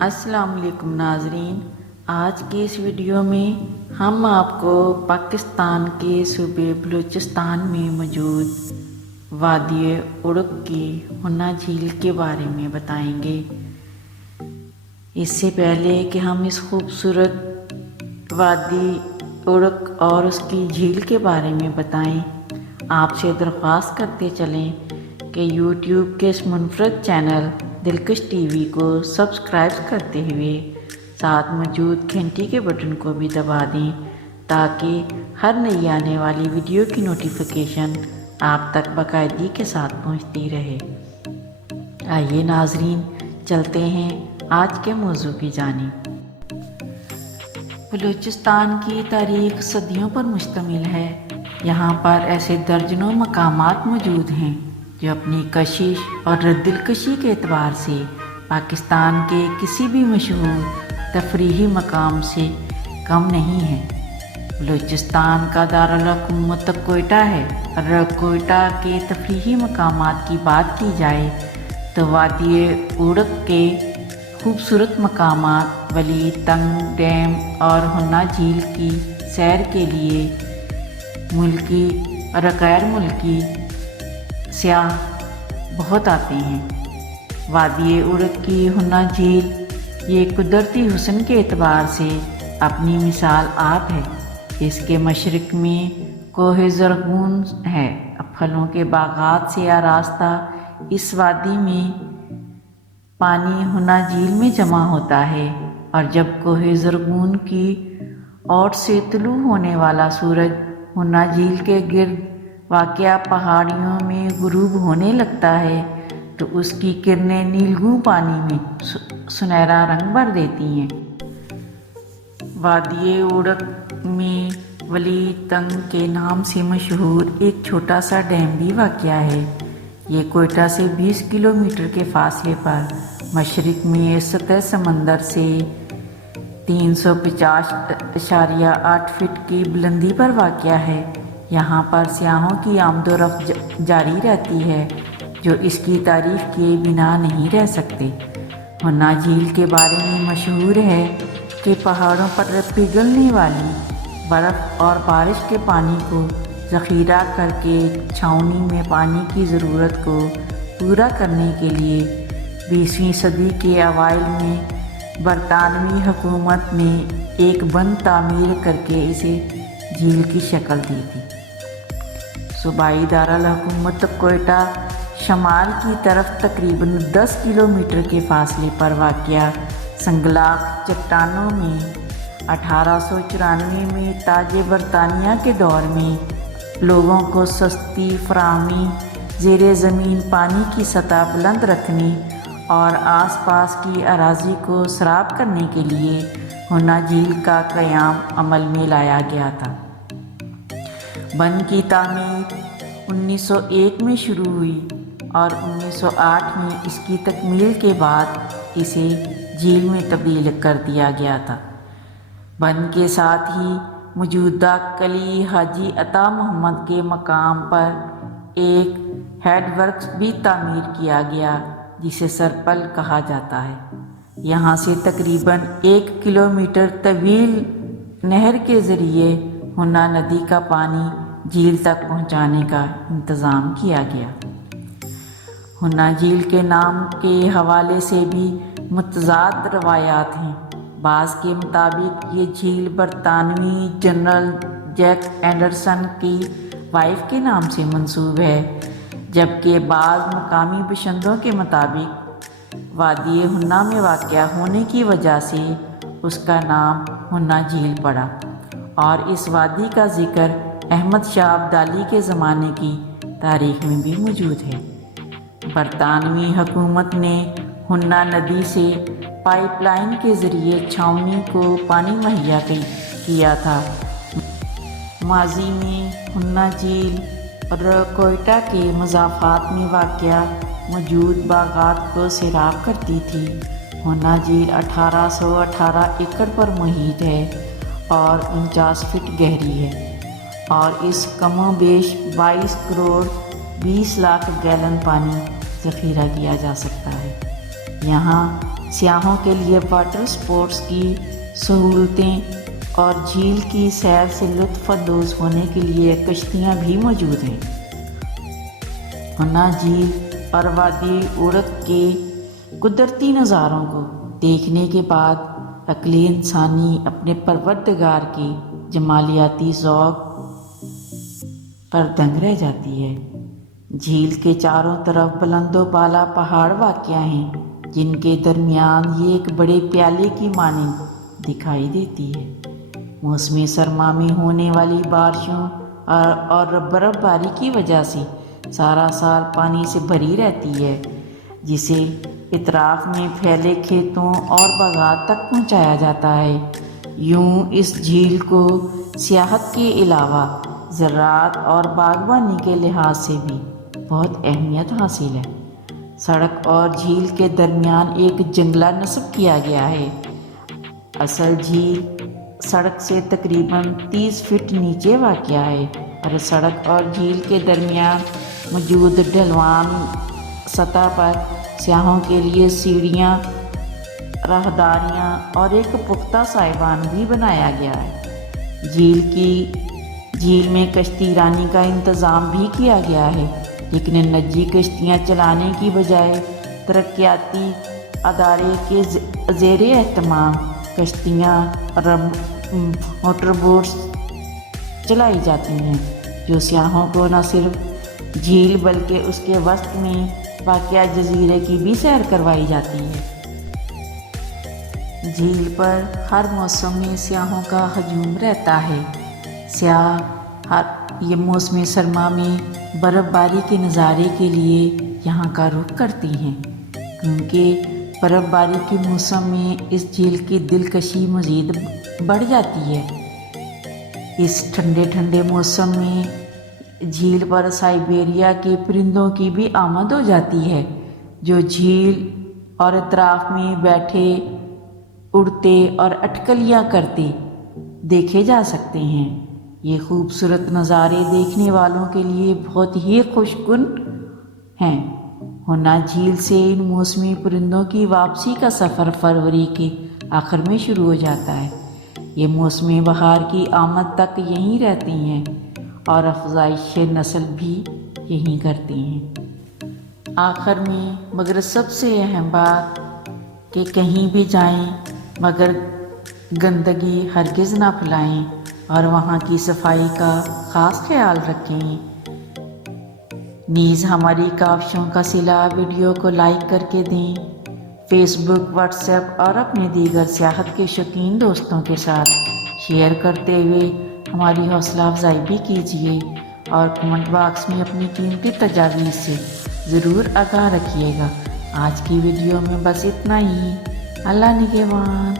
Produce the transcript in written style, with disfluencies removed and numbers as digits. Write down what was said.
السلام علیکم ناظرین، آج کی اس ویڈیو میں ہم آپ کو پاکستان کے صوبے بلوچستان میں موجود وادی اڑک کی ہنا جھیل کے بارے میں بتائیں گے۔ اس سے پہلے کہ ہم اس خوبصورت وادی اڑک اور اس کی جھیل کے بارے میں بتائیں، آپ سے درخواست کرتے چلیں کہ یوٹیوب کے اس منفرد چینل دلکش ٹی وی کو سبسکرائب کرتے ہوئے ساتھ موجود گھنٹی کے بٹن کو بھی دبا دیں تاکہ ہر نئی آنے والی ویڈیو کی نوٹیفیکیشن آپ تک باقاعدگی کے ساتھ پہنچتی رہے۔ آئیے ناظرین، چلتے ہیں آج کے موضوع کی جانب۔ بلوچستان کی تاریخ صدیوں پر مشتمل ہے۔ یہاں پر ایسے درجنوں مقامات موجود ہیں جو اپنی کشش اور دلکشی کے اعتبار سے پاکستان کے کسی بھی مشہور تفریحی مقام سے کم نہیں ہیں۔ بلوچستان کا دارالحکومت کوئٹہ ہے۔ اگر کوئٹہ کے تفریحی مقامات کی بات کی جائے تو وادی اڑک کے خوبصورت مقامات ولی تنگ ڈیم اور ہنا جھیل کی سیر کے لیے ملکی اور غیر ملکی سیاح بہت آتے ہیں۔ وادی اڑک کی ہنا جھیل یہ قدرتی حسن کے اعتبار سے اپنی مثال آپ ہے۔ اس کے مشرق میں کوہ زرغون ہے۔ پھلوں کے باغات سے آراستہ اس وادی میں پانی ہنا جھیل میں جمع ہوتا ہے، اور جب کوہ زرغون کی اوٹ سے طلوع ہونے والا سورج ہنا جھیل کے گرد واقع پہاڑیوں میں غروب ہونے لگتا ہے تو اس کی کرنیں نیلگوں پانی میں سنہرا رنگ بھر دیتی ہیں۔ وادی اڑک میں ولی تنگ کے نام سے مشہور ایک چھوٹا سا ڈیم بھی واقع ہے۔ یہ کوئٹہ سے 20 کلومیٹر کے فاصلے پر مشرق میں سطح سمندر سے 350.8 فٹ کی بلندی پر واقع ہے۔ یہاں پر سیاحوں کی آمد و رفت جاری رہتی ہے جو اس کی تعریف کیے بنا نہیں رہ سکتے۔ ہنا جھیل کے بارے میں مشہور ہے کہ پہاڑوں پر پگھلنے والی برف اور بارش کے پانی کو ذخیرہ کر کے چھاؤنی میں پانی کی ضرورت کو پورا کرنے کے لیے 20ویں صدی کے اوائل میں برطانوی حکومت نے ایک بند تعمیر کر کے اسے جھیل کی شکل دی تھی۔ صوبائی دارالحکومت کوئٹہ شمال کی طرف تقریباً 10 کلومیٹر کے فاصلے پر واقع سنگلاق چٹانوں میں 1894 میں تاج برطانیہ کے دور میں لوگوں کو سستی فراہمی، زیر زمین پانی کی سطح بلند رکھنے اور آس پاس کی اراضی کو سیراب کرنے کے لیے ہنا جھیل کا قیام عمل میں لایا گیا تھا۔ بند کی تعمیر 1901 میں شروع ہوئی اور 1908 میں اس کی تکمیل کے بعد اسے جھیل میں تبدیل کر دیا گیا تھا۔ بند کے ساتھ ہی موجودہ قلعہ حاجی عطا محمد کے مقام پر ایک ہیڈ ورکس بھی تعمیر کیا گیا جسے سرپل کہا جاتا ہے۔ یہاں سے تقریباً 1 کلومیٹر طویل نہر کے ذریعے ہنا ندی کا پانی جھیل تک پہنچانے کا انتظام کیا گیا۔ ہنا جھیل کے نام کے حوالے سے بھی متضاد روایات ہیں۔ بعض کے مطابق یہ جھیل برطانوی جنرل جیک اینڈرسن کی وائف کے نام سے منسوب ہے، جبکہ بعض مقامی باشندوں کے مطابق وادی ہنا میں واقع ہونے کی وجہ سے اس کا نام ہنا جھیل پڑا، اور اس وادی کا ذکر احمد شاہ ابدالی کے زمانے کی تاریخ میں بھی موجود ہے۔ برطانوی حکومت نے ہنا ندی سے پائپ لائن کے ذریعے چھاؤنی کو پانی مہیا کیا تھا۔ ماضی میں ہنا جھیل اور کوئٹہ کے مضافات میں واقع موجود باغات کو سیراب کرتی تھی۔ ہنا جھیل 1818 ایکڑ پر محیط ہے اور 49 فٹ گہری ہے، اور اس کم و بیش 22 کروڑ 20 لاکھ گیلن پانی ذخیرہ کیا جا سکتا ہے۔ یہاں سیاحوں کے لیے واٹر سپورٹس کی سہولتیں اور جھیل کی سیر سے لطف اندوز ہونے کے لیے کشتیاں بھی موجود ہیں۔ ہونا جھیل اور وادی اورک کے قدرتی نظاروں کو دیکھنے کے بعد عقل انسانی اپنے پروردگار کے جمالیاتی ذوق پر دنگ رہ جاتی ہے۔ جھیل کے چاروں طرف بلند و بالا پہاڑ واقع ہیں جن کے درمیان یہ ایک بڑے پیالے کی مانند دکھائی دیتی ہے۔ موسم سرما میں ہونے والی بارشوں اور برف باری کی وجہ سے سارا سال پانی سے بھری رہتی ہے، جسے اطراف میں پھیلے کھیتوں اور باغات تک پہنچایا جاتا ہے۔ یوں اس جھیل کو سیاحت کے علاوہ زراعت اور باغبانی کے لحاظ سے بھی بہت اہمیت حاصل ہے۔ سڑک اور جھیل کے درمیان ایک جنگلہ نصب کیا گیا ہے۔ اصل جھیل سڑک سے تقریباً 30 فٹ نیچے واقع ہے اور سڑک اور جھیل کے درمیان موجود ڈھلوان سطح پر سیاحوں کے لیے سیڑھیاں، راہداریاں اور ایک پختہ سائبان بھی بنایا گیا ہے۔ جھیل میں کشتی رانی کا انتظام بھی کیا گیا ہے، لیکن نجی کشتیاں چلانے کی بجائے ترقیاتی ادارے کے زیر اہتمام کشتیاں اور موٹر بوٹس چلائی جاتی ہیں، جو سیاحوں کو نہ صرف جھیل بلکہ اس کے وسط میں واقع جزیرے کی بھی سیر کروائی جاتی ہے۔ جھیل پر ہر موسم میں سیاحوں کا ہجوم رہتا ہے۔ سیاح یہ موسم سرما میں برف باری کے نظارے کے لیے یہاں کا رخ کرتی ہیں، کیونکہ برف باری کے موسم میں اس جھیل کی دلکشی مزید بڑھ جاتی ہے۔ اس ٹھنڈے موسم میں جھیل پر سائبیریا کے پرندوں کی بھی آمد ہو جاتی ہے، جو جھیل اور اطراف میں بیٹھے، اڑتے اور اٹکلیاں کرتے دیکھے جا سکتے ہیں۔ یہ خوبصورت نظارے دیکھنے والوں کے لیے بہت ہی خوش کن ہیں۔ ہونا جھیل سے ان موسمی پرندوں کی واپسی کا سفر فروری کے آخر میں شروع ہو جاتا ہے۔ یہ موسم بہار کی آمد تک یہیں رہتی ہیں اور افزائش نسل بھی یہیں کرتی ہیں۔ آخر میں مگر سب سے اہم بات کہ کہیں بھی جائیں مگر گندگی ہرگز نہ پھیلائیں اور وہاں کی صفائی کا خاص خیال رکھیں۔ نیز ہماری کاوشوں کا صلہ ویڈیو کو لائک کر کے دیں، فیس بک، واٹس ایپ اور اپنے دیگر سیاحت کے شوقین دوستوں کے ساتھ شیئر کرتے ہوئے ہماری حوصلہ افزائی بھی کیجیے اور کمنٹ باکس میں اپنی قیمتی تجاویز سے ضرور آگاہ رکھیے گا۔ آج کی ویڈیو میں بس اتنا ہی۔ اللہ نگہبان۔